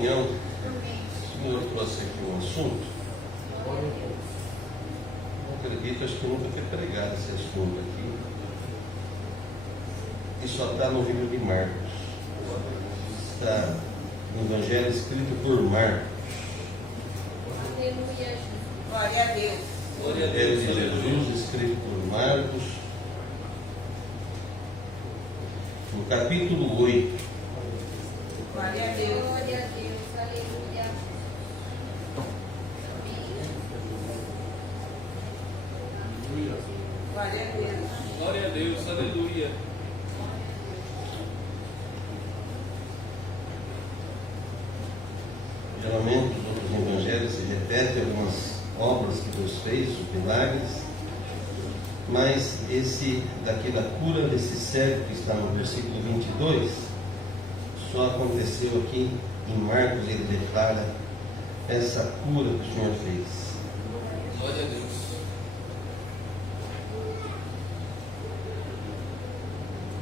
manhã o Senhor trouxe aqui um assunto. Não acredito, acho que nunca foi pregado esse assunto aqui. E só está no livro de Marcos. Está no Evangelho escrito por Marcos. Glória a Deus. Glória a Deus. De Jesus, escrito por Marcos. No capítulo 8. Glória a Deus. Glória a Deus. Aleluia. Glória a Deus. Glória a Deus, aleluia. Geralmente, os outros evangelhos se repetem algumas obras que Deus fez, os milagres, mas esse daqui da cura desse cego que está no versículo 22, só aconteceu aqui em Marcos. Ele declara essa cura que o Senhor fez. Glória a Deus.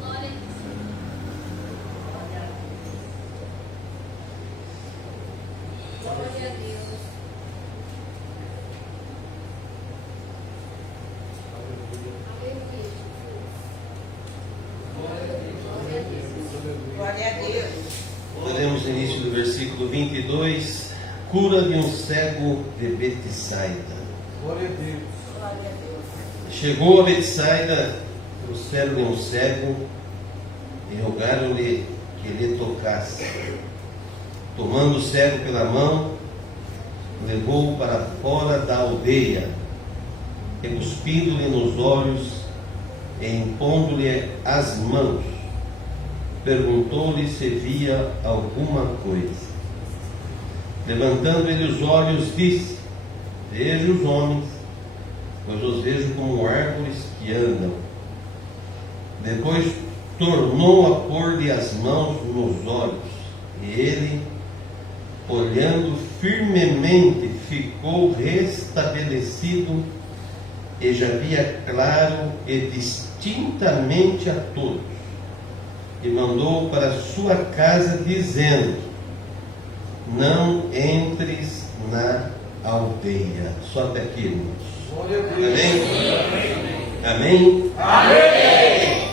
Glória a Deus. Glória a Deus. Glória a Deus. Lemos o início do versículo 22, cura de um cego de Betsaida. Glória a Deus. Glória a Deus. Chegou a Betsaida o servo de um cego e rogaram-lhe que lhe tocasse. Tomando o cego pela mão, levou-o para fora da aldeia, e cuspindo-lhe nos olhos e impondo-lhe as mãos, perguntou-lhe se via alguma coisa. Levantando ele os olhos, disse: vejo os homens, pois os vejo como árvores que andam. Depois tornou a pôr-lhe as mãos nos olhos, e ele, olhando firmemente, ficou restabelecido e já via claro e distintamente a todos. E mandou para sua casa, dizendo: não entres na aldeia. Só até aqui, irmãos. Glória a Deus. Amém? Amém? Amém.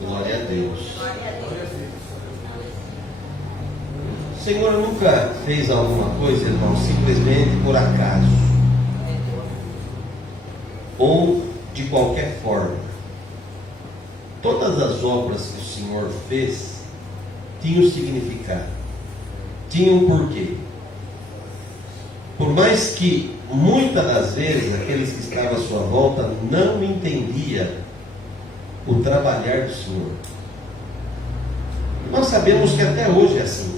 Glória a Deus. Glória a Deus. O Senhor nunca fez alguma coisa, irmão, simplesmente por acaso, ou de qualquer forma. Todas as obras que o Senhor fez tinham significado, tinham um porquê. Por mais que muitas das vezes aqueles que estavam à sua volta não entendiam o trabalhar do Senhor. Nós sabemos que até hoje é assim.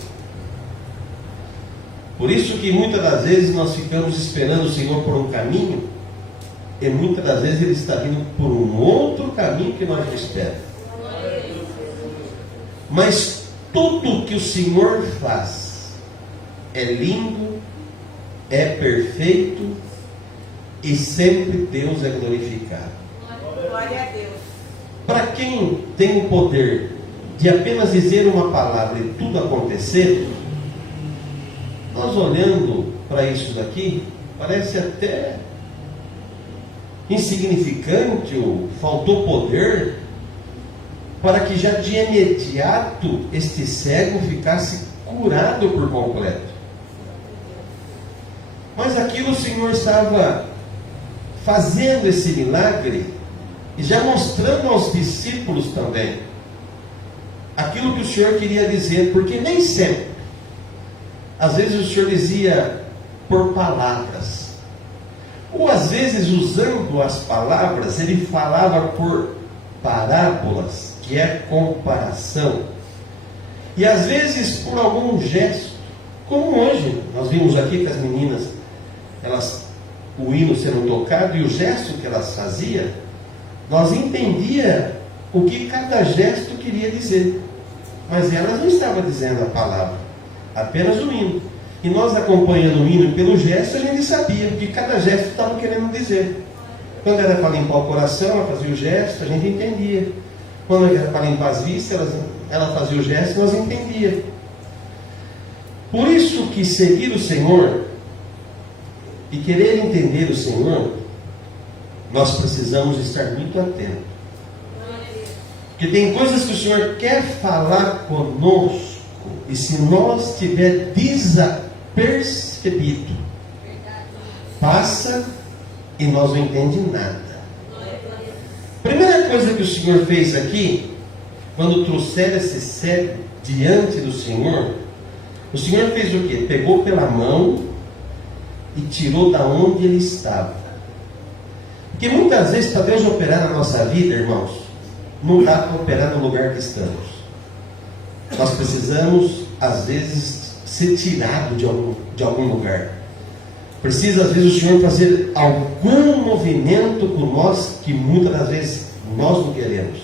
Por isso que muitas das vezes nós ficamos esperando o Senhor por um caminho, e muitas das vezes Ele está vindo por um outro caminho que nós não esperamos. Mas tudo que o Senhor faz é lindo, é perfeito, e sempre Deus é glorificado. Glória a Deus. Para quem tem o poder de apenas dizer uma palavra e tudo acontecer, nós olhando para isso daqui, parece até insignificante, ou faltou poder para que já de imediato este cego ficasse curado por completo. Mas aquilo o Senhor estava fazendo esse milagre e já mostrando aos discípulos também aquilo que o Senhor queria dizer, porque nem sempre, às vezes o Senhor dizia por palavras, ou às vezes usando as palavras, ele falava por parábolas, que é comparação, e às vezes por algum gesto, como hoje nós vimos aqui que as meninas, o hino sendo tocado e o gesto que elas faziam, nós entendíamos o que cada gesto queria dizer, mas elas não estavam dizendo a palavra, apenas o hino. E nós, acompanhando o hino pelo gesto, a gente sabia o que cada gesto estava querendo dizer. Quando era para limpar o coração, ela fazia o gesto, a gente entendia. Quando era para limpar as vistas, ela fazia o gesto, nós entendíamos. Por isso que seguir o Senhor e querer entender o Senhor, nós precisamos estar muito atentos. Porque tem coisas que o Senhor quer falar conosco, e se nós estiver desapercebido, passa e nós não entendemos nada. Primeira coisa que o Senhor fez aqui, quando trouxeram esse cego diante do Senhor, o Senhor fez o quê? Pegou pela mão e tirou da onde ele estava. Porque muitas vezes, para Deus operar na nossa vida, irmãos, não dá para operar no lugar que estamos. Nós precisamos, às vezes, ser tirado de algum lugar. Precisa, às vezes, o Senhor fazer algum movimento com nós, que muitas das vezes nós não queremos.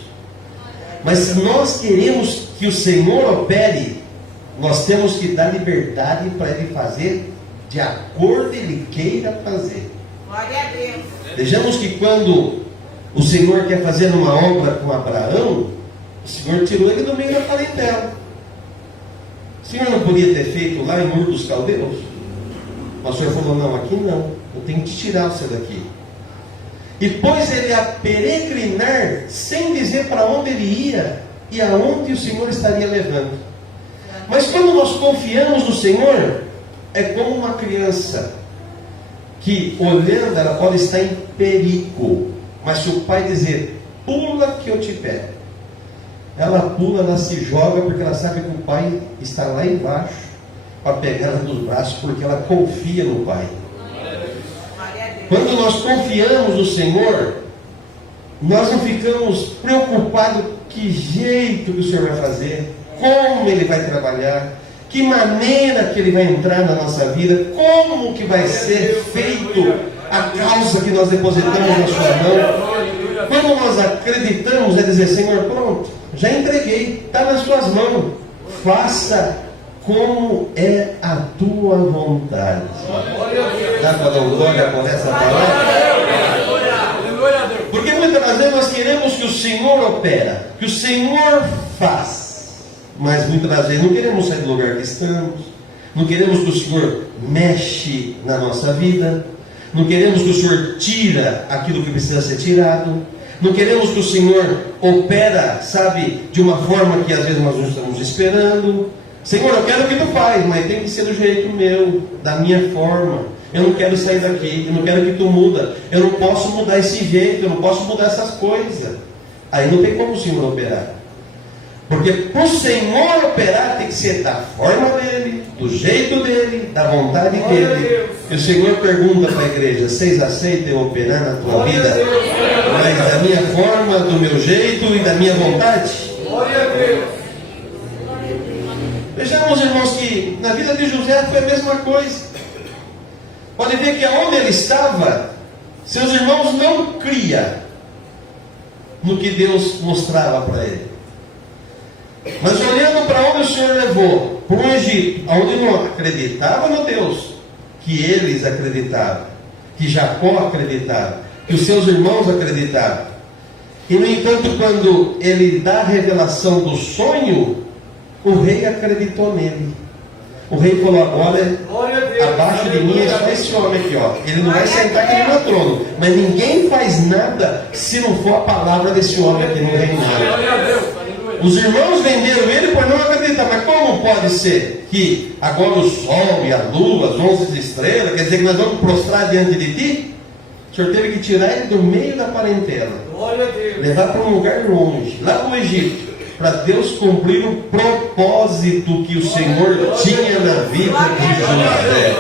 Mas se nós queremos que o Senhor opere, nós temos que dar liberdade para Ele fazer de acordo que Ele queira fazer. Glória a Deus. Vejamos que quando o Senhor quer fazer uma obra com Abraão, o Senhor tirou ele do meio da parentela. O Senhor não podia ter feito lá em Ur dos Caldeus? O Senhor falou, não, aqui não, eu tenho que te tirar você daqui. E pôs ele a peregrinar, sem dizer para onde ele ia e aonde o Senhor estaria levando. Mas quando nós confiamos no Senhor, é como uma criança que, olhando, ela pode estar em perigo, mas se o pai dizer, pula que eu te pego, ela pula, ela se joga, porque ela sabe que o pai está lá embaixo para pegar ela dos braços, porque ela confia no pai. Quando nós confiamos no Senhor, nós não ficamos preocupados que jeito que o Senhor vai fazer, como Ele vai trabalhar, que maneira que Ele vai entrar na nossa vida, como que vai ser feito a causa que nós depositamos na sua mão. Quando nós acreditamos, é dizer, Senhor, pronto, já entreguei, está nas suas mãos, faça como é a tua vontade. Dá para dar glória por essa palavra? Porque muitas vezes nós queremos que o Senhor opera, que o Senhor faz, mas muitas das vezes não queremos sair do lugar que estamos, não queremos que o Senhor mexe na nossa vida, não queremos que o Senhor tira aquilo que precisa ser tirado, não queremos que o Senhor opera, sabe, de uma forma que às vezes nós não estamos esperando. Senhor, eu quero que tu faz, mas tem que ser do jeito meu, da minha forma. Eu não quero sair daqui, eu não quero que tu muda. Eu não posso mudar esse jeito, eu não posso mudar essas coisas. Aí não tem como o Senhor operar. Porque para o Senhor operar tem que ser da forma dele, do jeito dele, da vontade dele. E o Senhor pergunta para a igreja, vocês aceitam eu operar na tua vida? Mas da minha forma, do meu jeito e da minha vontade? Glória a Deus. Vejamos, irmãos, que na vida de José foi a mesma coisa. Pode ver que aonde ele estava, seus irmãos não criam no que Deus mostrava para ele. Mas olhando para onde o Senhor levou, para o Egito, onde não acreditava no Deus que eles acreditavam, que Jacó acreditava, que os seus irmãos acreditavam. E no entanto, quando ele dá a revelação do sonho, o rei acreditou nele. O rei falou, agora, abaixo de mim é só esse homem aqui, ó. Ele não vai sentar aqui no meu trono, mas ninguém faz nada se não for a palavra desse homem aqui no reinado. Os irmãos venderam ele por não acreditar. Mas como pode ser que agora o sol e a lua, as 11 estrelas, quer dizer que nós vamos prostrar diante de ti? O Senhor teve que tirar ele do meio da parentela, levar para um lugar longe, lá para o Egito, para Deus cumprir o propósito que o Senhor tinha na vida de José.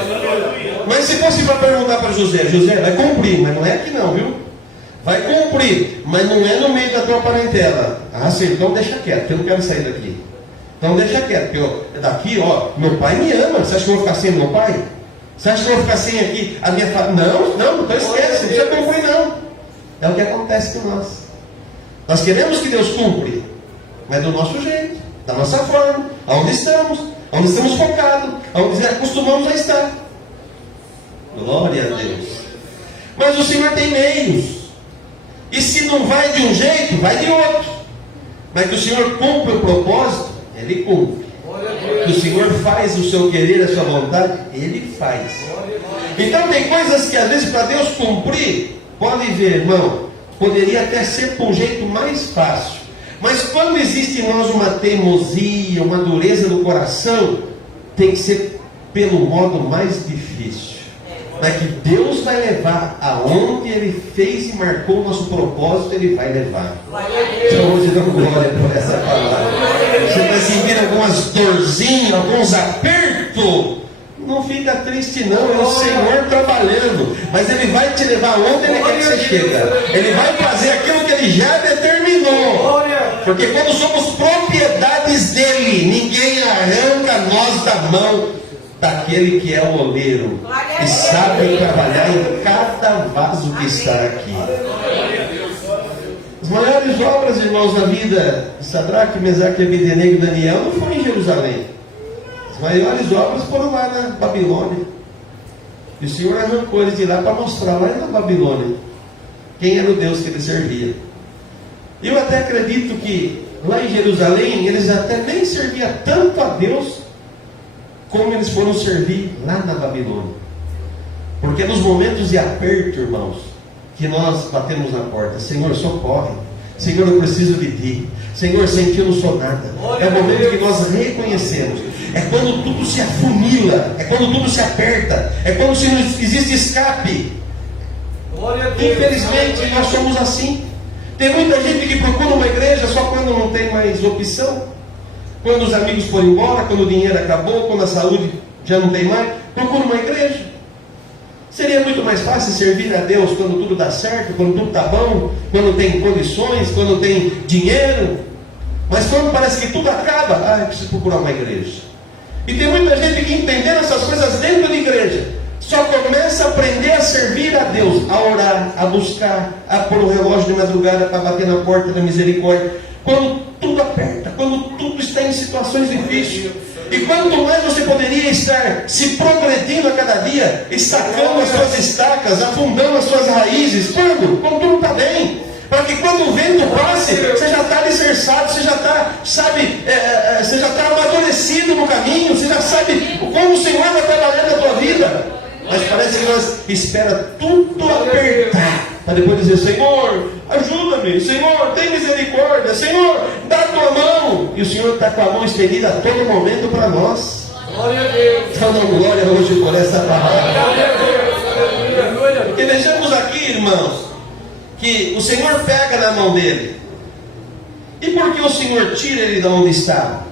Mas se fosse para perguntar para José, José, vai cumprir, mas não é aqui não, viu? Vai cumprir, mas não é no meio da tua parentela. Ah, sim, então deixa quieto, que eu não quero sair daqui. Então deixa quieto, porque daqui, ó, meu pai me ama. Você acha que eu vou ficar sem meu pai? Você acha que eu vou ficar sem aqui a minha família? Não, então esquece, não precisa cumprir não. É o que acontece com nós. Nós queremos que Deus cumpra, mas do nosso jeito, da nossa forma, aonde estamos focados, aonde acostumamos a estar. Glória a Deus. Mas o Senhor tem meios. E se não vai de um jeito, vai de outro. Mas que o Senhor cumpre o propósito, Ele cumpre. Que o Senhor faz o seu querer, a sua vontade, Ele faz. Então tem coisas que às vezes para Deus cumprir, pode ver, irmão, poderia até ser por um jeito mais fácil. Mas quando existe em nós uma teimosia, uma dureza do coração, tem que ser pelo modo mais difícil. Mas que Deus vai levar aonde Ele fez e marcou o nosso propósito, Ele vai levar. Então hoje dá glória por essa palavra. Você vai sentir algumas dorzinhas, alguns apertos. Não fica triste não, é o Senhor trabalhando. Mas Ele vai te levar onde Ele quer que você chegue. Ele vai fazer aquilo que Ele já determinou. Porque quando somos propriedades dEle, ninguém arranca nós da mão daquele que é o oleiro e sabe trabalhar em cada vaso que está aqui. As maiores obras, irmãos, na vida de Sadraque, Mesaque, Abednego e Daniel não foram em Jerusalém. As maiores obras foram lá na Babilônia. E o Senhor arrancou eles de lá para mostrar lá na Babilônia quem era o Deus que ele servia. Eu até acredito que lá em Jerusalém eles até nem serviam tanto a Deus como eles foram servir lá na Babilônia. Porque nos momentos de aperto, irmãos, que nós batemos na porta, Senhor, socorre, Senhor, eu preciso de Ti, Senhor, sem Ti eu não sou nada. É o momento que nós reconhecemos. É quando tudo se afunila, é quando tudo se aperta, é quando não existe escape. Infelizmente nós somos assim. Tem muita gente que procura uma igreja só quando não tem mais opção, quando os amigos foram embora, quando o dinheiro acabou, quando a saúde já não tem mais, procura uma igreja. Seria muito mais fácil servir a Deus quando tudo dá certo, quando tudo está bom, quando tem condições, quando tem dinheiro. Mas quando parece que tudo acaba, eu preciso procurar uma igreja. E tem muita gente que entendendo essas coisas dentro da igreja, só começa a aprender a servir a Deus, a orar, a buscar, a pôr o relógio de madrugada para bater na porta da misericórdia, quando tudo aperta, quando tudo está em situações difíceis. E quanto mais você poderia estar se progredindo a cada dia, estacando as suas estacas, afundando as suas raízes, quando tudo está bem, para que quando o vento passe, você já está alicerçado, você já está, você já está amadurecido no caminho, você já sabe como o Senhor vai trabalhar na tua vida. Mas parece que nós esperamos tudo apertar, para depois dizer, Senhor, ajuda-me, Senhor, tem misericórdia, Senhor, dá a tua mão. E o Senhor está com a mão estendida a todo momento para nós. Glória a Deus. Então dá glória hoje por essa palavra. Porque vejamos aqui, irmãos, que o Senhor pega na mão dele. E por que o Senhor tira ele de onde estava?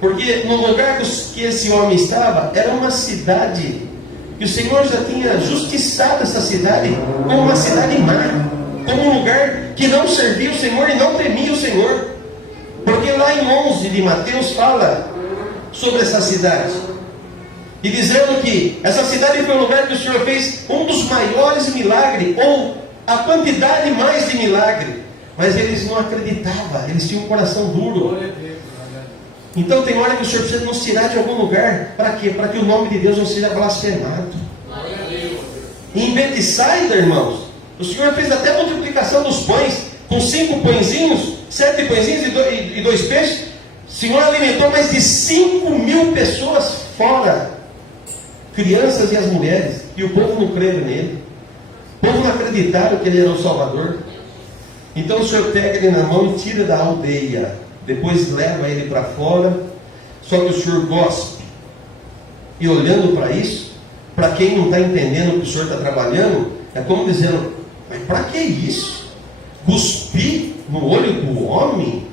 Porque no lugar que esse homem estava, era uma cidade, e o Senhor já tinha justiçado essa cidade como uma cidade má, como um lugar que não servia o Senhor e não temia o Senhor. Porque lá em 11 de Mateus fala sobre essa cidade, e dizendo que essa cidade foi o lugar que o Senhor fez um dos maiores milagres, ou a quantidade mais de milagre, mas eles não acreditavam, eles tinham um coração duro. Então tem hora que o Senhor precisa nos tirar de algum lugar. Para quê? Para que o nome de Deus não seja blasfemado. Em Betsaida, irmãos, o Senhor fez até a multiplicação dos pães, com 5 pãezinhos, 7 pãezinhos e 2 peixes. O Senhor alimentou mais de 5.000 pessoas fora, crianças e as mulheres, e o povo não creu nele. O povo não acreditaram que ele era o Salvador. Então o Senhor pega ele na mão e tira da aldeia. Depois leva ele para fora. Só que o Senhor gospe. E olhando para isso, para quem não está entendendo o que o Senhor está trabalhando, é como dizendo, mas para que isso? Cuspir no olho do homem?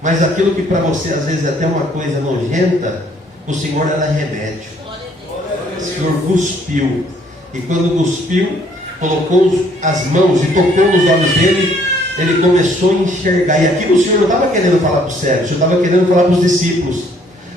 Mas aquilo que para você às vezes é até uma coisa nojenta, o Senhor era remédio. O Senhor cuspiu. E quando cuspiu, colocou as mãos e tocou nos olhos dele, ele começou a enxergar. E aquilo o Senhor não estava querendo falar para os cegos, o Senhor estava querendo falar para os discípulos.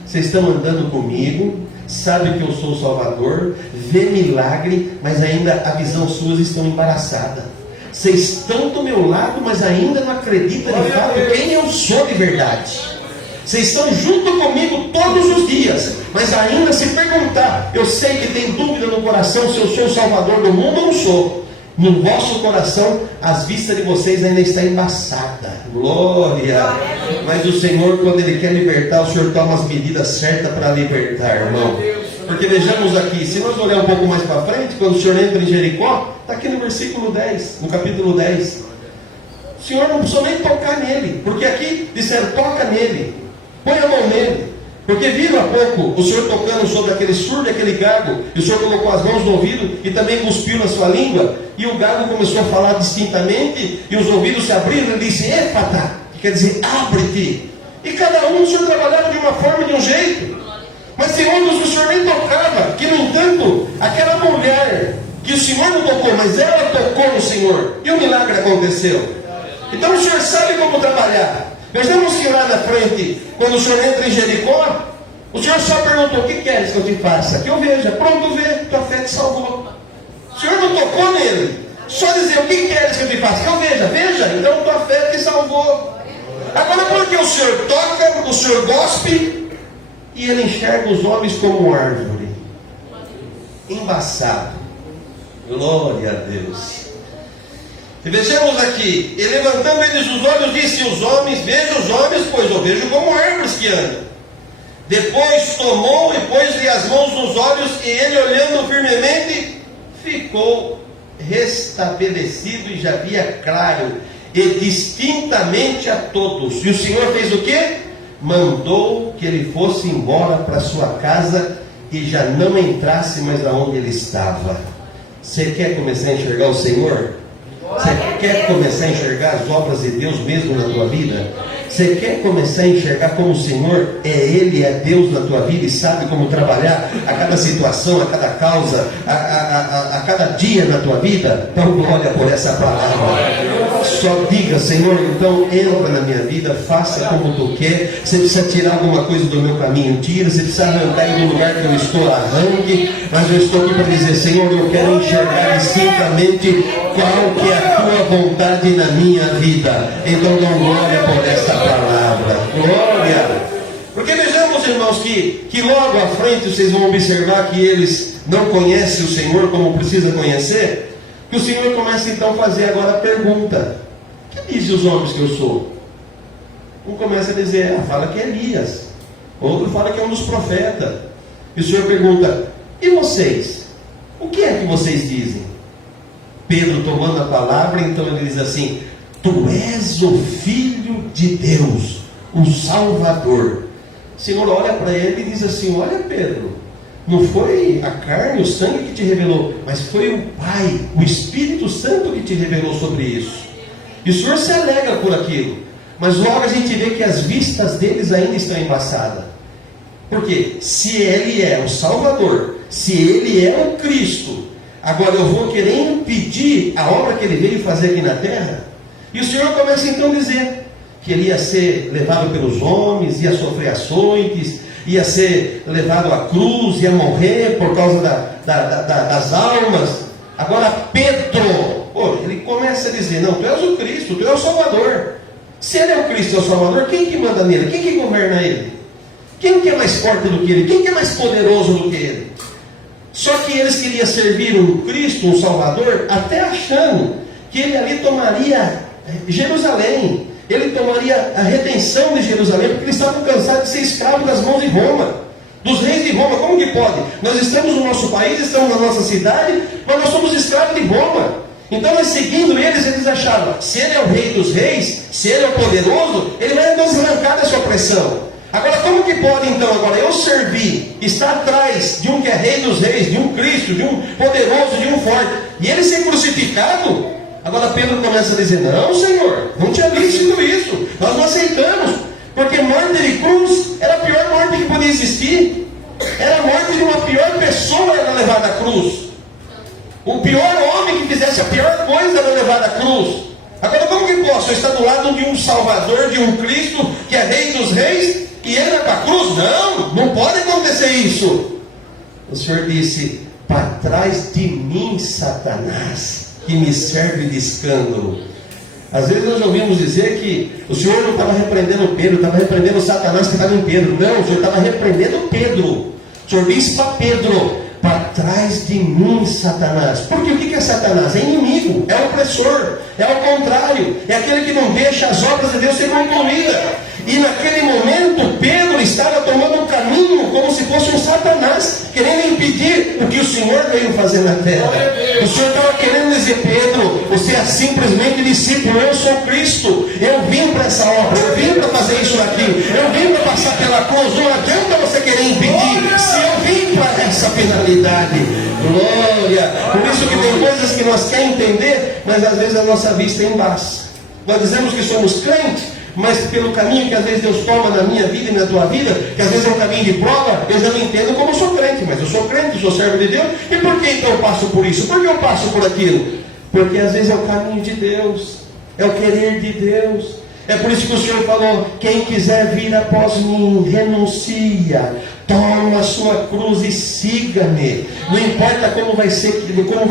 Vocês estão andando comigo, sabem que eu sou o Salvador, vê milagre, mas ainda a visão suas estão embaraçada. Vocês estão do meu lado, mas ainda não acreditam de fato quem eu sou de verdade. Vocês estão junto comigo todos os dias, mas ainda se perguntar, eu sei que tem dúvida no coração se eu sou o Salvador do mundo ou não sou. no vosso coração as vistas de vocês ainda está embaçada. Glória! Mas o Senhor, quando Ele quer libertar, o Senhor toma as medidas certas para libertar, irmão. Porque vejamos aqui, se nós olharmos um pouco mais para frente, quando o Senhor entra em Jericó, está aqui no versículo 10, no capítulo 10. O Senhor não precisou nem tocar nele, porque aqui disseram, toca nele, põe a mão nele. Porque viram há pouco o Senhor tocando sobre aquele surdo e aquele gago, e o Senhor colocou as mãos no ouvido e também cuspiu na sua língua, e o gago começou a falar distintamente, e os ouvidos se abriram, e disse, Éfata, que quer dizer, abre-te. E cada um o Senhor trabalhava de uma forma e de um jeito. Mas tem outros que o Senhor nem tocava, que no entanto, aquela mulher, que o Senhor não tocou, mas ela tocou no Senhor, e o milagre aconteceu. Então o Senhor sabe como trabalhar. Vejamos que lá na frente, quando o Senhor entra em Jericó, o Senhor só perguntou, o que queres que eu te faça? Que eu veja, pronto, vê, tua fé te salvou. O Senhor não tocou nele, só dizer, o que queres que eu te faça? Que eu veja, veja, então tua fé te salvou. Agora porque o Senhor toca, o Senhor gospe, e ele enxerga os homens como árvore, embaçado. Glória a Deus. E vejamos aqui, e levantando eles os olhos, disse os homens, veja os homens, pois eu vejo como árvores que andam. Depois tomou e pôs-lhe as mãos nos olhos, e ele, olhando firmemente, ficou restabelecido e já via claro e distintamente a todos. E o Senhor fez o quê? Mandou que ele fosse embora para sua casa e já não entrasse mais aonde ele estava. Você quer começar a enxergar o Senhor? Você quer começar a enxergar as obras de Deus mesmo na tua vida? Você quer começar a enxergar como o Senhor Ele é Deus na tua vida e sabe como trabalhar a cada situação, a cada causa, a cada dia na tua vida? Então glória por essa palavra. Só diga, Senhor, então entra na minha vida, faça como tu quer. Se precisa tirar alguma coisa do meu caminho, tira. Se precisa arrancar em um lugar que eu estou, arranque. Mas eu estou aqui para dizer, Senhor, eu quero enxergar distintamente qual que é a tua vontade na minha vida. Então dá glória por esta palavra. Glória. Porque vejamos, irmãos, que logo à frente vocês vão observar que eles não conhecem o Senhor como precisa conhecer. Que o Senhor começa então a fazer agora a pergunta: que dizem os homens que eu sou? Um começa a dizer, fala que é Elias. Outro fala que é um dos profetas. E o Senhor pergunta, e vocês? O que é que vocês dizem? Pedro, tomando a palavra, então ele diz assim, tu és o Filho de Deus, o Salvador. O Senhor olha para ele e diz assim, olha Pedro, não foi a carne, o sangue que te revelou, mas foi o Pai, o Espírito Santo que te revelou sobre isso. E o Senhor se alegra por aquilo, mas logo a gente vê que as vistas deles ainda estão embaçadas. Por quê? Se Ele é o Salvador, se Ele é o Cristo, agora eu vou querer impedir a obra que Ele veio fazer aqui na terra? E o Senhor começa então a dizer que Ele ia ser levado pelos homens, ia sofrer açoites, ia ser levado à cruz, ia morrer por causa das almas. Agora Pedro, ele começa a dizer, não, tu és o Cristo, tu és o Salvador. Se Ele é o Cristo e o Salvador, quem que manda nele? Quem que governa Ele? Quem que é mais forte do que Ele? Quem que é mais poderoso do que Ele? Só que eles queriam servir um Cristo, um Salvador, até achando que Ele ali tomaria Jerusalém. Ele tomaria a redenção de Jerusalém, porque eles estavam cansados de ser escravos das mãos de Roma, dos reis de Roma. Como que pode? Nós estamos no nosso país, estamos na nossa cidade, mas nós somos escravos de Roma. Então, mas seguindo eles achavam, se Ele é o Rei dos Reis, se Ele é o poderoso, Ele vai nos arrancar dessa opressão. Agora, como que pode então, agora eu servir, estar atrás de um que é Rei dos Reis, de um Cristo, de um poderoso, de um forte, e ele ser crucificado? Agora Pedro começa a dizer, não Senhor, não tinha visto isso, nós não aceitamos, porque morte de cruz era a pior morte que podia existir, era a morte de uma pior pessoa era levada à cruz, o pior homem que fizesse a pior coisa era levado à cruz. Agora como que posso? Eu estar do lado de um Salvador, de um Cristo, que é Rei dos Reis, e ele vai para a cruz? Não, não pode acontecer isso. O Senhor disse, para trás de mim, Satanás, que me serve de escândalo. Às vezes nós ouvimos dizer que o Senhor não estava repreendendo Pedro, estava repreendendo Satanás que estava em Pedro. Não, o Senhor estava repreendendo Pedro. O Senhor disse para Pedro, para trás de mim, Satanás. Porque o que é Satanás? É inimigo, é opressor, é ao contrário, é aquele que não deixa as obras de Deus serem concluídas. E naquele momento, Pedro estava tomando um caminho como se fosse um Satanás, querendo impedir o que o Senhor veio fazer na terra. O Senhor estava querendo dizer: Pedro, você é simplesmente discípulo, eu sou Cristo, eu vim para essa obra, eu vim para fazer isso aqui, eu vim para passar pela cruz, não adianta você querer impedir, se eu vim para essa finalidade. Glória! Por isso que tem coisas que nós queremos entender, mas às vezes a nossa vista embaça. Nós dizemos que somos crentes, mas pelo caminho que às vezes Deus toma na minha vida e na tua vida, que às vezes é um caminho de prova, eu já não entendo como eu sou crente, mas eu sou crente, sou servo de Deus. E por que então eu passo por isso? Por que eu passo por aquilo? Porque às vezes é o caminho de Deus, é o querer de Deus. É por isso que o Senhor falou: quem quiser vir após mim, renuncia, toma a sua cruz e siga-me. Não importa como vai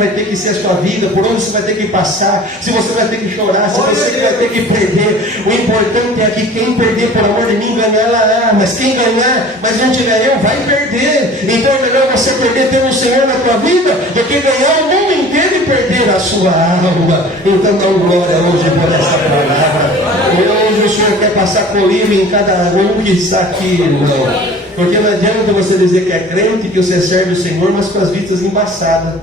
ter que ser a sua vida, por onde você vai ter que passar, se você vai ter que chorar, se você vai ter que perder. O importante é que quem perder por amor de mim ganhará. Mas quem ganhar, mas não tiver eu, vai perder. Então é melhor você perder tendo o Senhor na tua vida do que ganhar o mundo inteiro e perder a sua alma. Então dá glória hoje por essa palavra. Hoje o Senhor quer passar colírio em cada um que está aqui, irmão. Porque não adianta você dizer que é crente, que você serve o Senhor, mas com as vistas embaçadas,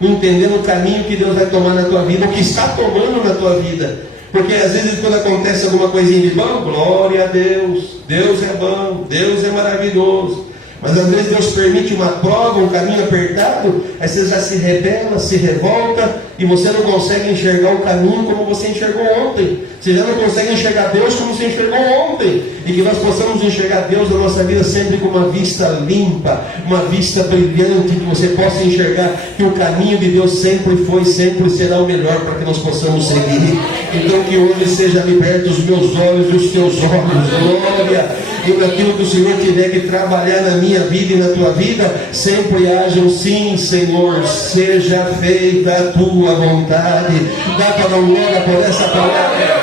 não entendendo o caminho que Deus vai tomar na tua vida, o que está tomando na tua vida. Porque às vezes quando acontece alguma coisinha de bom, glória a Deus, Deus é bom, Deus é maravilhoso. Mas às vezes Deus permite uma prova, um caminho apertado, aí você já se rebela, se revolta, e você não consegue enxergar o caminho como você enxergou ontem. Você já não consegue enxergar Deus como você enxergou ontem. E que nós possamos enxergar Deus na nossa vida sempre com uma vista limpa, uma vista brilhante, que você possa enxergar que o caminho de Deus sempre foi, sempre será o melhor para que nós possamos seguir. Então que hoje seja liberto os meus olhos e os teus olhos, glória. E naquilo que o Senhor tiver que trabalhar na minha vida e na tua vida, sempre hajam: sim, Senhor, seja feita a tua vontade. Dá para dar glória por essa palavra.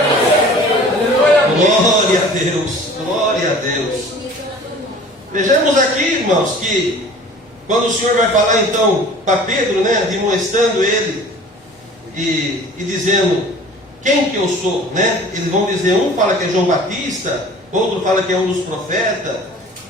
Glória a Deus, glória a Deus. Vejamos aqui, irmãos, que quando o Senhor vai falar então para Pedro, né, demonstrando ele e dizendo quem que eu sou, né? Eles vão dizer, um fala que é João Batista, outro fala que é um dos profetas,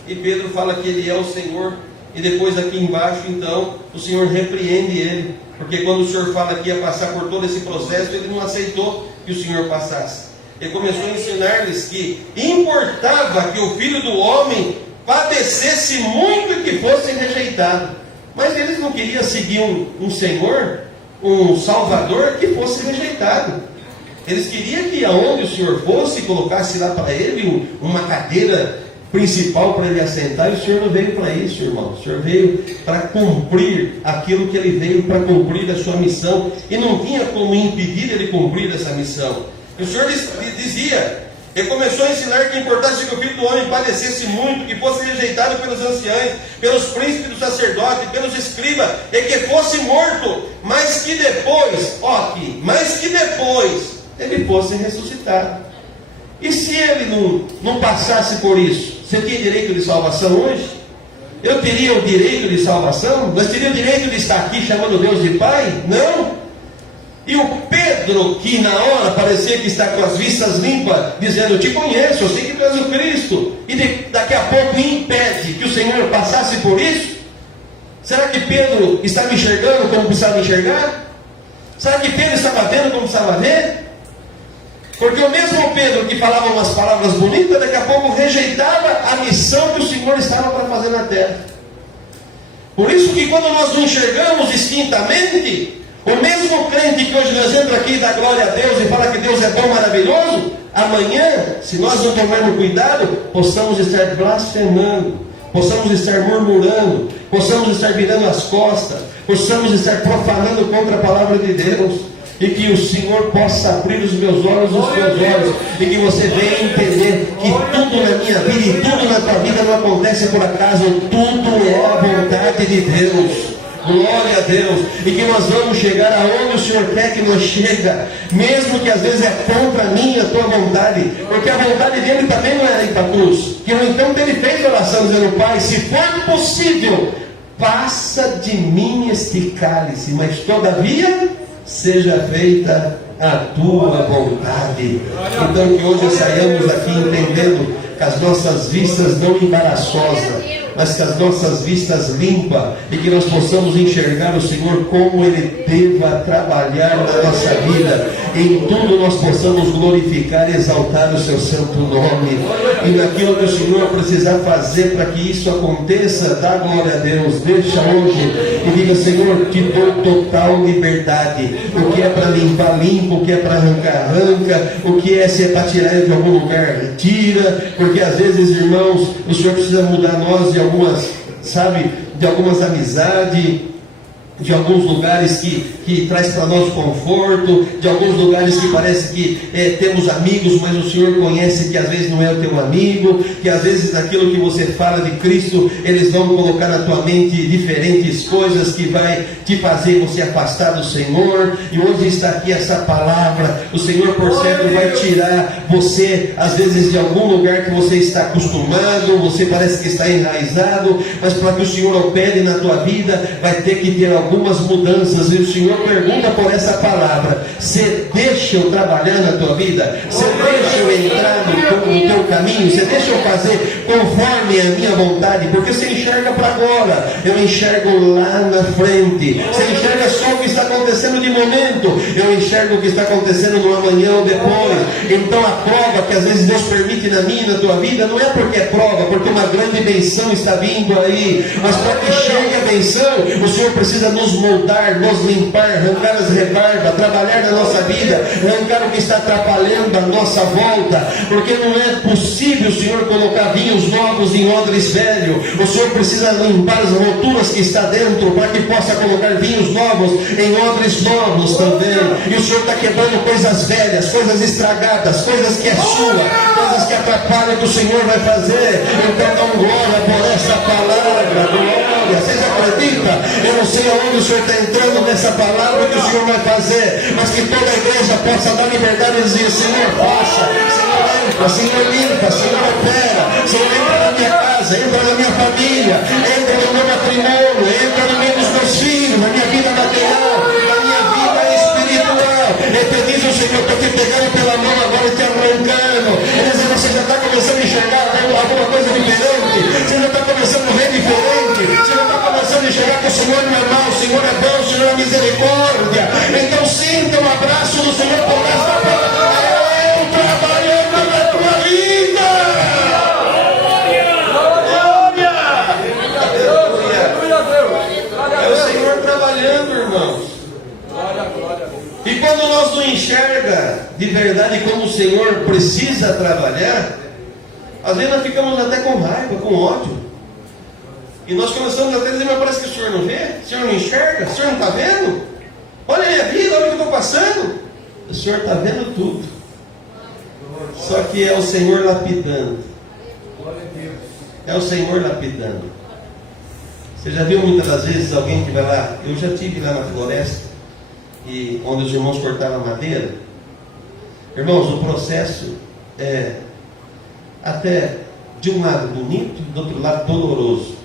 e Pedro fala que ele é o Senhor. E depois aqui embaixo, então, o Senhor repreende ele, porque quando o Senhor fala que ia passar por todo esse processo, ele não aceitou que o Senhor passasse. Ele começou a ensinar-lhes que importava que o Filho do Homem padecesse muito e que fosse rejeitado. Mas eles não queriam seguir um Senhor, um Salvador que fosse rejeitado. Eles queriam que aonde o Senhor fosse, colocasse lá para ele uma cadeira principal para ele assentar, e o Senhor não veio para isso, irmão. O Senhor veio para cumprir aquilo que ele veio para cumprir, a sua missão, e não tinha como impedir ele cumprir essa missão. E o Senhor dizia, ele começou a ensinar que importasse que o Filho do Homem padecesse muito, que fosse rejeitado pelos anciãos, pelos príncipes dos sacerdotes, pelos escribas, e que fosse morto, mas que depois, ele fosse ressuscitado. E se ele não passasse por isso, você tinha direito de salvação hoje? Eu teria o direito de salvação? Nós teríamos o direito de estar aqui chamando Deus de Pai? Não. E o Pedro, que na hora parecia que está com as vistas limpas, dizendo, eu te conheço, eu sei que tu és o Cristo, e daqui a pouco impede que o Senhor passasse por isso? Será que Pedro está me enxergando como precisava enxergar? Será que Pedro estava vendo como precisava ver? Porque o mesmo Pedro que falava umas palavras bonitas, daqui a pouco rejeitava a missão que o Senhor estava para fazer na terra. Por isso que quando nós não enxergamos distintamente, o mesmo crente que hoje nós entra aqui e dá glória a Deus e fala que Deus é bom, maravilhoso, amanhã, se nós não tomarmos cuidado, possamos estar blasfemando, possamos estar murmurando, possamos estar virando as costas, possamos estar profanando contra a palavra de Deus. E que o Senhor possa abrir os meus olhos, os teus olhos, e que você venha entender que tudo na minha vida e tudo na tua vida não acontece por acaso, tudo é a vontade de Deus. Glória a Deus. E que nós vamos chegar aonde o Senhor quer que nós chegue, mesmo que às vezes é contra mim a tua vontade, porque a vontade dele também não era ir para a cruz. Que no entanto ele fez oração dizendo, Pai, se for possível, passa de mim este cálice, mas todavia seja feita a tua vontade. Então que hoje saiamos aqui entendendo que as nossas vistas não embaraçosas, mas que as nossas vistas limpas, e que nós possamos enxergar o Senhor como Ele deva trabalhar na nossa vida. Em tudo nós possamos glorificar e exaltar o Seu santo nome. E naquilo que o Senhor precisar fazer para que isso aconteça, dá glória a Deus. Deixa hoje e diga: Senhor, te dou total liberdade. O que é para limpar, limpa. O que é para arrancar, arranca. O que é se é para tirar de algum lugar, tira. Porque às vezes, irmãos, o Senhor precisa mudar nós de algumas, sabe, de algumas amizades, de alguns lugares que traz para nós conforto, de alguns lugares que parece que temos amigos, mas o Senhor conhece que às vezes não é o teu amigo, que às vezes naquilo que você fala de Cristo, eles vão colocar na tua mente diferentes coisas que vai te fazer você afastar do Senhor. E hoje está aqui essa palavra, o Senhor por certo vai tirar você às vezes de algum lugar que você está acostumado, você parece que está enraizado, mas para que o Senhor opere na tua vida, vai ter que ter algumas mudanças. E o Senhor pergunta por essa palavra: você deixa eu trabalhar na tua vida? Você deixa eu entrar no teu caminho? Você deixa eu fazer conforme a minha vontade? Porque você enxerga para agora, eu enxergo lá na frente. Você enxerga só o que está acontecendo de momento, eu enxergo o que está acontecendo no amanhã ou depois. Então a prova que às vezes Deus permite na minha e na tua vida, não é porque é prova, porque uma grande benção está vindo aí. Mas para que chegue a benção, o Senhor precisa nos moldar, nos limpar, arrancar as rebarbas, trabalhar na nossa vida, arrancar o que está atrapalhando a nossa volta, porque não é possível o Senhor colocar vinhos novos em odres velhos. O Senhor precisa limpar as roturas que está dentro, para que possa colocar vinhos novos em odres novos também. E o Senhor está quebrando coisas velhas, coisas estragadas, coisas que é sua, coisas que atrapalham o que o Senhor vai fazer. Então dá glória por essa palavra, glória. Vocês acreditam? Eu não sei aonde o Senhor está entrando nessa palavra que o Senhor vai fazer, mas que toda a igreja possa dar liberdade e dizer: Senhor, faça, Senhor limpa, Senhor opera, Senhor entra na minha casa, entra na minha família, entra no meu matrimônio, entra no meio dos meus filhos, na minha vida material, na minha vida espiritual. Eu diz o Senhor: estou te pegando pela mão agora e te arrancando. Quer dizer, você já está começando a enxergar alguma coisa diferente, você já está começando a ver diferente, você já está começando a enxergar que o Senhor não é mau, o Senhor é bom, o Senhor é misericórdia. Então sinta um abraço do Senhor por esta palavra. Eu trabalhando na tua vida. É o Senhor trabalhando, irmãos. E quando nós não enxerga de verdade como o Senhor precisa trabalhar, às vezes nós ficamos até com raiva, com ódio. E nós começamos até a dizer: mas parece que o Senhor não vê, o Senhor não enxerga, o Senhor não está vendo? Olha aí a vida, olha o que eu estou passando. O Senhor está vendo tudo. Só que é o Senhor lapidando. É o Senhor lapidando. Você já viu muitas das vezes alguém que vai lá? Eu já estive lá na floresta, e onde os irmãos cortavam madeira. Irmãos, o processo é até de um lado bonito, do outro lado doloroso.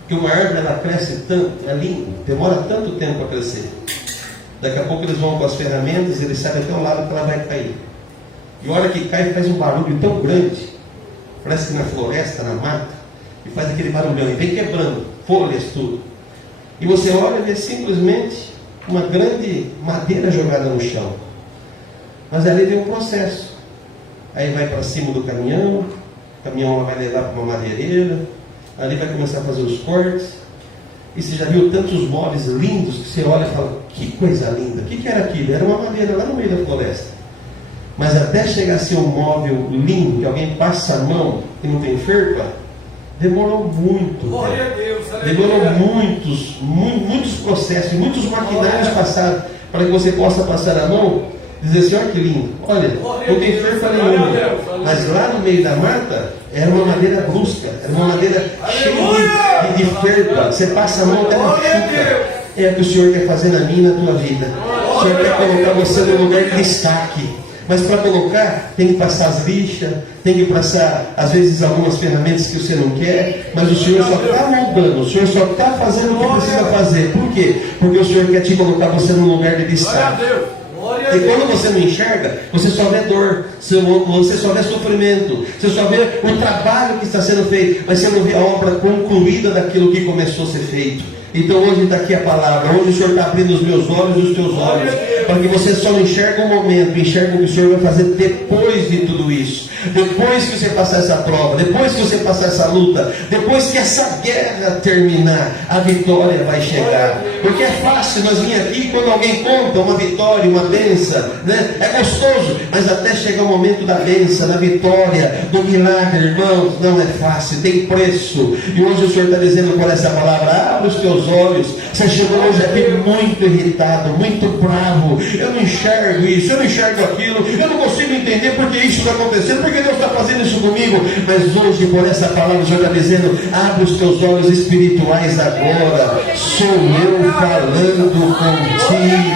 Porque uma árvore, ela cresce tanto, é lindo, demora tanto tempo para crescer. Daqui a pouco eles vão com as ferramentas e eles sabem até o lado que ela vai cair. E a hora que cai faz um barulho tão grande, parece que na floresta, na mata, e faz aquele barulhão e vem quebrando folhas, tudo. E você olha e vê simplesmente uma grande madeira jogada no chão. Mas ali tem um processo. Aí vai para cima do caminhão, o caminhão vai levar para uma madeireira, ali vai começar a fazer os cortes. E você já viu tantos móveis lindos que você olha e fala: que coisa linda. O que era aquilo? Era uma madeira lá no meio da floresta. Mas até chegar a ser um móvel lindo, que alguém passa a mão e não tem ferpa, demorou muito. Glória a Deus, demorou muitos processos, muitos maquinários passados, para que você possa passar a mão e dizer assim: olha que lindo, olha, não tem ferpa nenhuma. Mas lá no meio da mata, era uma madeira brusca, era uma madeira cheia de ferpa. Você passa a mão até machuca. É o que o Senhor quer fazer na minha e na tua vida. O Senhor quer colocar você no lugar de destaque. Mas para colocar, tem que passar as lixas, tem que passar, às vezes, algumas ferramentas que você não quer, mas o Senhor só está moldando, o Senhor só está fazendo o que precisa fazer. Por quê? Porque o Senhor quer te colocar você no lugar de Glória a estar. Deus. Glória a E Deus. quando você não enxerga, você só vê dor, você só vê sofrimento, você só vê o trabalho que está sendo feito, mas você não vê a obra concluída daquilo que começou a ser feito. Então hoje está aqui a palavra, hoje o Senhor está abrindo os meus olhos e os teus olhos, para que você só não enxergue o momento, enxergue o que o Senhor vai fazer depois de tudo isso. Depois que você passar essa prova, depois que você passar essa luta, depois que essa guerra terminar, a vitória vai chegar. Porque é fácil nós vir aqui quando alguém conta uma vitória, uma bênção, né? É gostoso, mas até chegar o momento da bênção, da vitória, do milagre, irmãos, não é fácil, tem preço. E hoje o Senhor está dizendo por essa palavra, abre os teus olhos. Você chegou hoje aqui muito irritado, muito bravo. Eu não enxergo isso, eu não enxergo aquilo, eu não consigo entender porque isso está acontecendo, porque Deus está fazendo isso comigo. Mas hoje, por essa palavra, o Senhor está dizendo, abre os teus olhos espirituais agora. Sou eu falando contigo.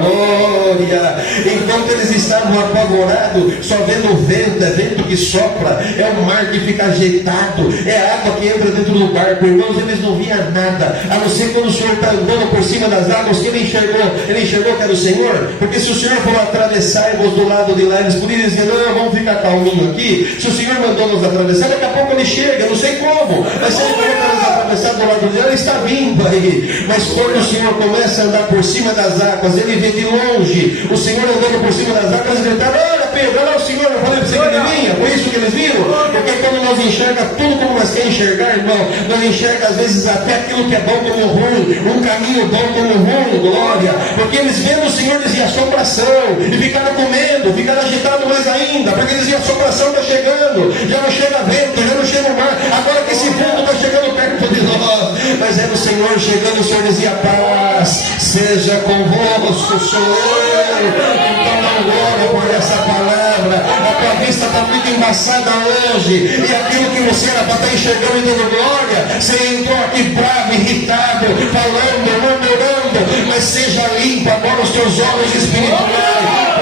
Glória. Enquanto eles estavam apavorados, só vendo o vento, é vento que sopra, é o mar que fica ajeitado, é a água que entra dentro do barco. Irmãos, eles não viam nada, a não ser quando o Senhor está andando por cima das águas, que ele enxergou que era o Senhor. Porque se o Senhor for atravessar-vos do lado de lá, eles poderiam dizer, não, vamos ficar calminho aqui. Se o Senhor mandou nos atravessar, daqui a pouco ele chega, não sei como, mas se ele for nos atravessar do lado de lá, ele está vindo aí. Mas quando o Senhor começa a andar por cima das águas, ele vê de longe o Senhor andando por cima das águas, e gritaram, olha Pedro, olha o Senhor, eu falei para você que ele vinha. Foi isso que eles viram? Porque quando nós enxergamos tudo como nós queremos enxergar, irmão, nós enxergamos às vezes até aquilo que é bom como ruim, um caminho bom como ruim, glória. Porque eles vendo o Senhor diziam assombração, e ficaram com medo, ficaram agitados mais ainda, porque eles diziam assombração está chegando, já não chega vento, já não chega o mar, agora que esse fundo está chegando perto de nós. Mas era o Senhor chegando, o Senhor dizia, paz seja convosco, sou eu. Então dá glória por essa palavra. A tua vista está muito embaçada hoje, e aquilo que você era para estar enxergando e dando glória, você entrou aqui bravo, irritado, falando, murmurando, mas seja limpo agora os teus olhos espirituais,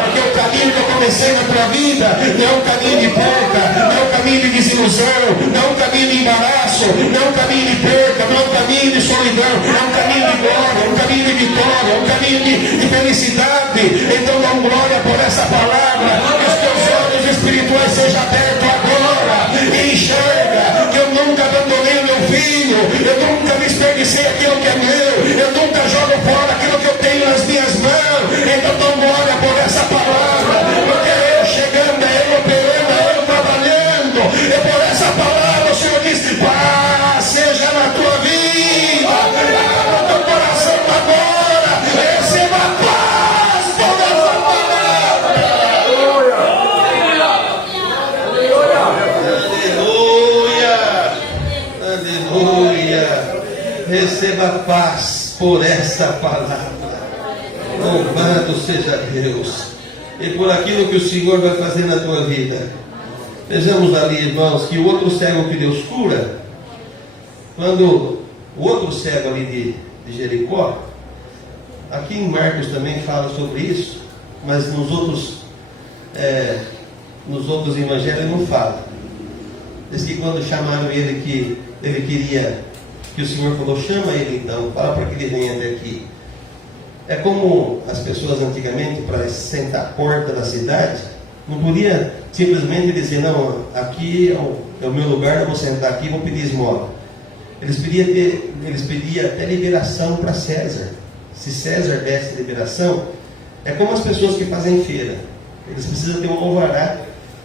porque o caminho que eu comecei na tua vida não é um caminho de perca, não é um caminho de desilusão, não é um caminho de embaraço, não é um caminho de perca, não é um caminho de solidão, é um caminho de glória, é um caminho de vitória, é um caminho de felicidade. Então dá glória por essa palavra, que os teus olhos espirituais sejam abertos agora, e enxerga que eu nunca abandonei meu filho, eu nunca desperdicei aquilo que é meu, eu nunca jogo fora aquilo que eu tenho nas minhas mãos. Então dá glória por essa palavra, porque é eu chegando, é eu operando, é eu trabalhando, é por essa palavra o Senhor diz, paz seja na tua vida, no teu coração agora, receba paz por essa palavra. Aleluia. Receba paz por essa palavra. Louvado seja Deus. E por aquilo que o Senhor vai fazer na tua vida. Vejamos ali, irmãos, que o outro cego que Deus cura, quando o outro cego ali de Jericó, aqui em Marcos também fala sobre isso, mas nos outros evangelhos não fala. Diz que quando chamaram ele, que ele queria, que o Senhor falou, chama ele então, fala para que ele venha até aqui. É como as pessoas antigamente, para sentar à porta da cidade, não podia simplesmente dizer, não, aqui é o meu lugar, eu vou sentar aqui e vou pedir esmola. Eles pediam até liberação para César. Se César desse liberação, é como as pessoas que fazem feira. Eles precisam ter um alvará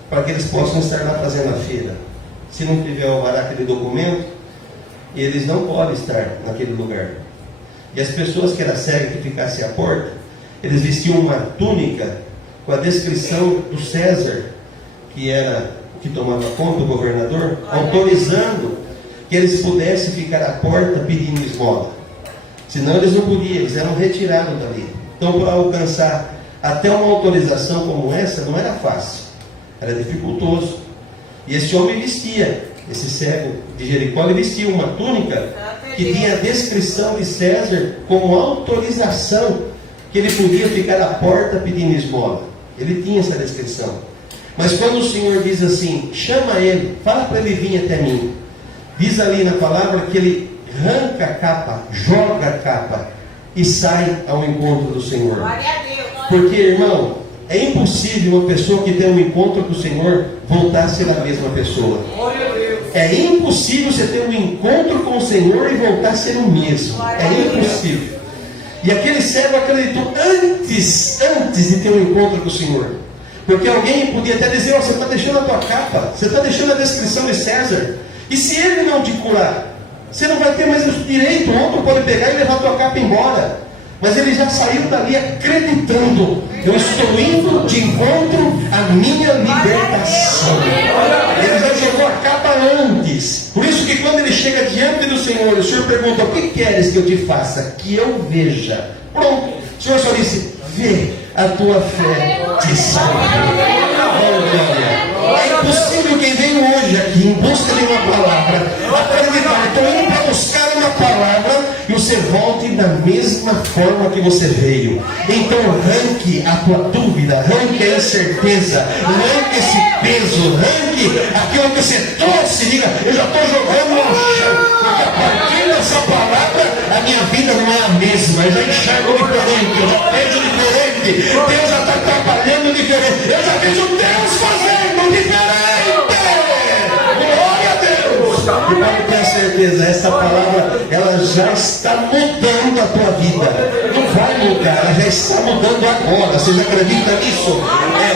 para que eles possam estar lá fazendo a feira. Se não tiver alvará, aquele documento, eles não podem estar naquele lugar. E as pessoas que eram cegas, que ficassem à porta, eles vestiam uma túnica com a descrição do César, que era o que tomava conta, o governador, autorizando que eles pudessem ficar à porta pedindo esmola. Senão eles não podiam, eles eram retirados dali. Então, para alcançar até uma autorização como essa, não era fácil, era dificultoso. E esse homem vestia, esse cego de Jericó, ele vestia uma túnica que tinha a descrição de César como autorização que ele podia ficar à porta pedindo esmola. Ele tinha essa descrição. Mas quando o Senhor diz assim, chama ele, fala para ele vir até mim. Diz ali na palavra que ele arranca a capa, joga a capa e sai ao encontro do Senhor. Glória a Deus. Porque, irmão, é impossível uma pessoa que tem um encontro com o Senhor voltar a ser a mesma pessoa. Glória a Deus. É impossível você ter um encontro com o Senhor e voltar a ser o mesmo. É impossível. E aquele servo acreditou antes de ter um encontro com o Senhor. Porque alguém podia até dizer, você está deixando a tua capa, você está deixando a descrição de César. E se ele não te curar, você não vai ter mais o direito, outro pode pegar e levar a tua capa embora. Mas ele já saiu dali acreditando, eu estou indo de encontro à minha libertação. Ele já jogou a capa antes. Por isso que quando ele chega diante do Senhor, o Senhor pergunta, o que queres que eu te faça? Que eu veja. Pronto. O Senhor só disse, vê, a tua fé te salvou. É impossível quem veio hoje aqui em busca de uma palavra acreditar, estou indo para buscar uma palavra e você volte da mesma forma que você veio. Então arranque a tua dúvida, arranque a incerteza, arranque esse peso, arranque aquilo que você trouxe, diga, eu já estou jogando no chão, porque a partir dessa palavra a minha vida não é a mesma, eu já enxergo diferente, eu já vejo diferente, Deus já está trabalhando diferente, eu já vejo Deus fazendo diferente. Glória a Deus! E pode ter certeza, essa palavra ela já está mudando a tua vida. Não vai mudar, ela já está mudando agora. Vocês acreditam nisso? É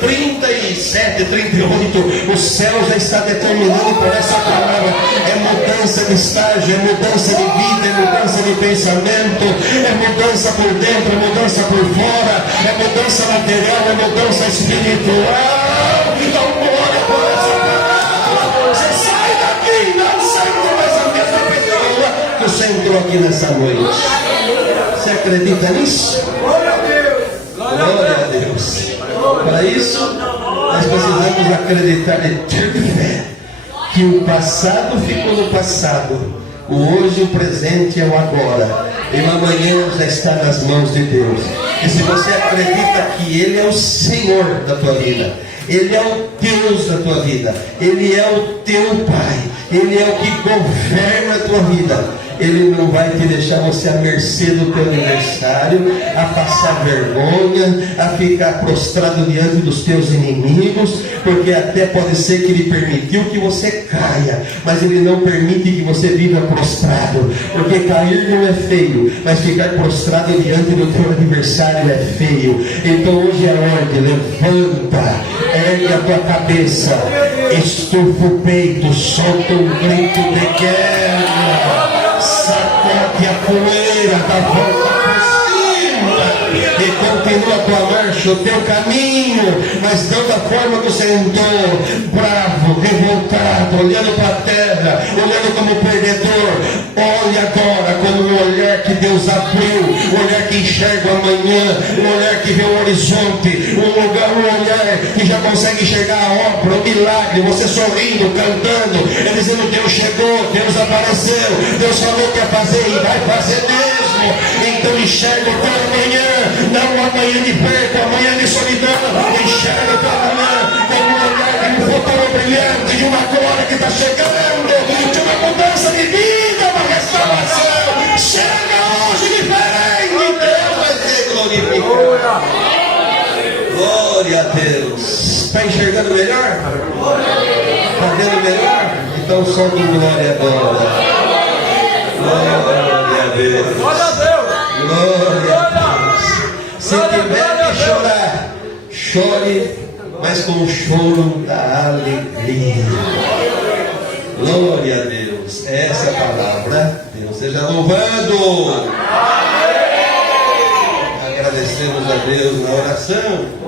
8h37, 38. O céu já está determinando por essa palavra. É mudança de estágio, é mudança de vida, é mudança de pensamento, é mudança por dentro, é mudança por fora, é mudança material, é mudança espiritual. Então, glória por essa palavra. Você sai daqui, não sendo mais a mesma pessoa que você entrou aqui nessa noite. Você acredita nisso? Glória a Deus. Glória a Deus. Para isso, nós precisamos acreditar e ter fé que o passado ficou no passado, o hoje, o presente é o agora, e o amanhã já está nas mãos de Deus. E se você acredita que Ele é o Senhor da tua vida, Ele é o Deus da tua vida, Ele é o teu Pai, Ele é o que governa a tua vida, Ele não vai te deixar você à mercê do teu aniversário, a passar vergonha, a ficar prostrado diante dos teus inimigos, porque até pode ser que Ele permitiu que você caia, mas Ele não permite que você viva prostrado, porque cair não é feio, mas ficar prostrado diante do teu aniversário é feio. Então hoje é ordem, levanta, ergue a tua cabeça, estufa o peito, solta um grito de guerra. Sacode a poeira da volta por cima e continua a tua marcha, o teu caminho, mas não da forma que você entrou, bravo, revoltado, olhando para a terra, olhando como perdedor. Olhe agora como um olhar que Deus abriu, um olhar que enxerga o amanhã, um olhar que vê o horizonte, um olhar que já consegue enxergar a obra, o milagre, você sorrindo, cantando, dizendo Deus chegou, Deus apareceu, Deus falou que ia fazer e vai fazer mesmo. Então enxerga o teu amanhã, não o amanhã de perto, o amanhã de solidão, enxerga o teu amanhã como um olhar de um futuro brilhante, de uma glória que está chegando, de uma mudança de vida, uma restauração. Chega hoje diferente, Deus vai ser glorificado. Glória a Deus. Está enxergando melhor? Está vendo melhor? Então solta um glória agora. Glória a Deus. Glória a Deus. Glória a Deus. Se tiver que chorar, chore, mas com o choro da alegria. Glória a Deus. Essa é a palavra. Deus seja louvado. Agradecemos a Deus na oração.